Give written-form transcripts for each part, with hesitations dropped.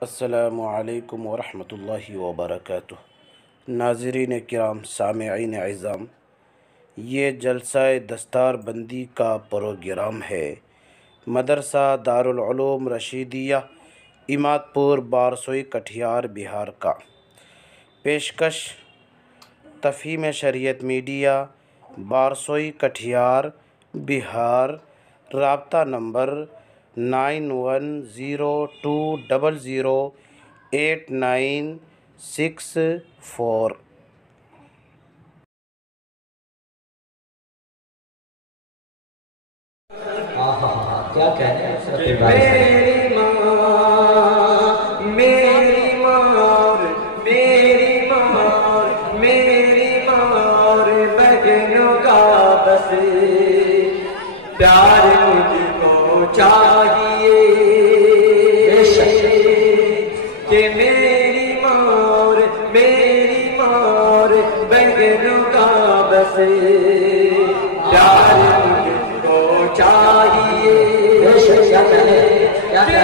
السلام علیکم ورحمۃ اللہ وبرکاتہ۔ ناظرین کرام، سامعین اعظام، یہ جلسہ دستار بندی کا پروگرام ہے۔ مدرسہ دارالعلوم رشیدیہ اماد پور بارسوئی کٹھیار بہار کا۔ پیشکش تفہیم شریعت میڈیا بارسوئی کٹھیار بہار۔ رابطہ نمبر 9120008964۔ کیا کہنے ہیں میری مار بہنوں کا بس پیار مجھ کو چاہیے کہ میری مار بہنوں کا بس پیار مجھ کو چاہیے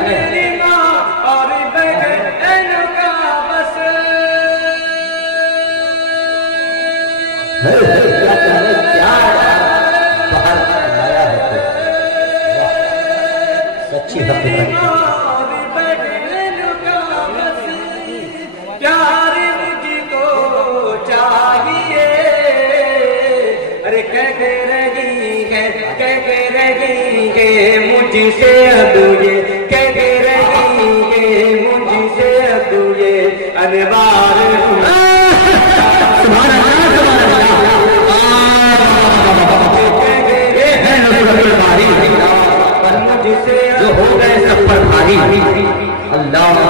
میری ماں اور بہنوں کا بس سچی حقیقت پیار مجھ کو چاہیے۔ ارے کہتے رہی ہے مجھ سے اب یہ کہتے رہی ہے مجھ سے اب یہ انوار جو ہو گئے سب پر بھاری اللہ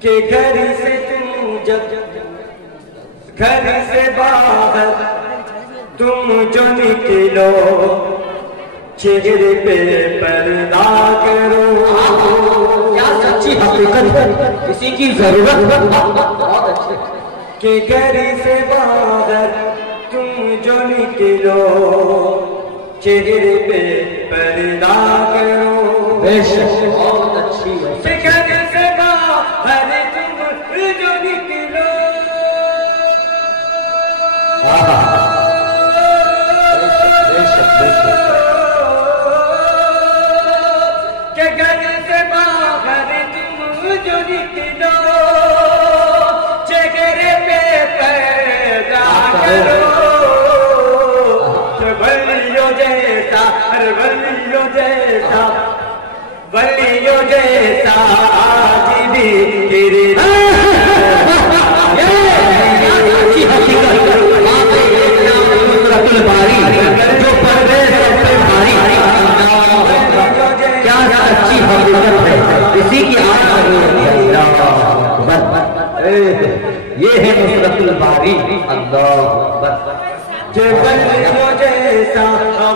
کہ گھر سے تم جب گھر سے باہر تم جو نکلو چہرے پہ پردہ کرو۔ کیا سچی حقیقت ہے، کسی کی ضرورت بہت اچھے کہ گھر سے باہر تم جو نکلو چہرے پہ پردہ کرو۔ بے شک بہت اچھی ہے۔ کہ گھر سے باہر تم جو نکلو کہ گھر سے باہر تم جو نکلو چہرے پہ پردہ کرو۔ کہ ولیوں جیسا ہر ولیوں جیسا آج بھی تیرے جو پردے سب پہ بھاری کیا اچھی حقیقت ہے، اسی کی یہ ہے نصرت الباری اللہ اکبر۔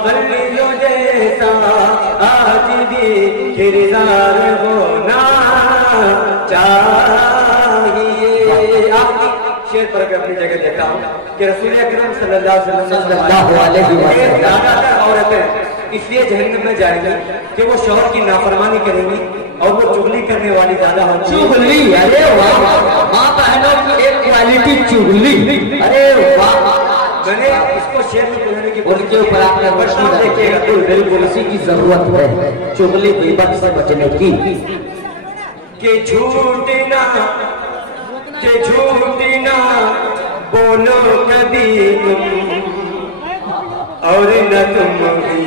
ولیوں جیسا آج بھی کردار ہونا چاہیے۔ آپ شیر پر اپنی جگہ دیکھا ہوں کہ رسول اکرم صلی اللہ علیہ وسلم زیادہ تر عورتیں اس لیے جہنم میں جائیں گی کہ وہ شوہر کی نافرمانی کریں گی اور وہ چغلی کرنے والی زیادہ ہوتی ہے۔ چغلی، ارے واہ، ماں بہنوں کی ایک کوالٹی چغلی، ارے واہ۔ میں نے اس کو شیر میں بولنے کی ان کے اوپر آپ نے روشنی دیکھیے گا، بالکل اسی کی ضرورت ہے چغلی غیبت سے بچنے کی۔ کہ جھوٹ نہ بولو کبھی تم اور نہ تم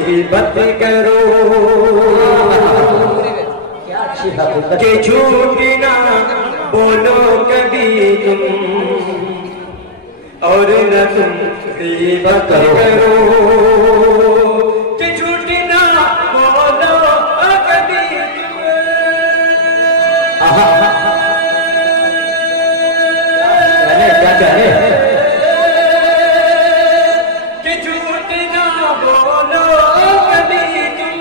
غیبت کرو۔ کہ جھوٹ نہ بولو کبھی تم اور نہ تم غیبت کرو۔ کہ جھوٹ نہ بولو کبھی تم کہ جھوٹ نہ بولو کبھی تم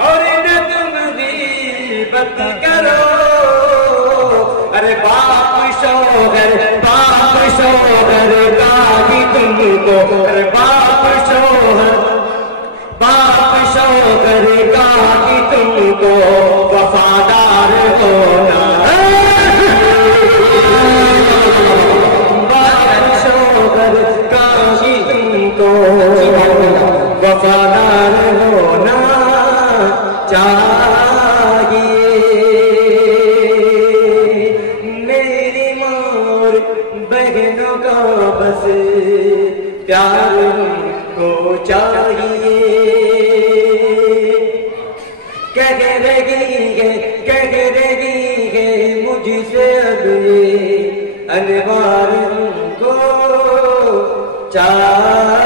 اور نہ تم غیبت کرو۔ ارے باپ شوہر کا بھی تو اور بہنوں کا بس پیار کو چاہیے. کہہ رہی ہے مجھ سے اب یہ انوار کو چاہیے.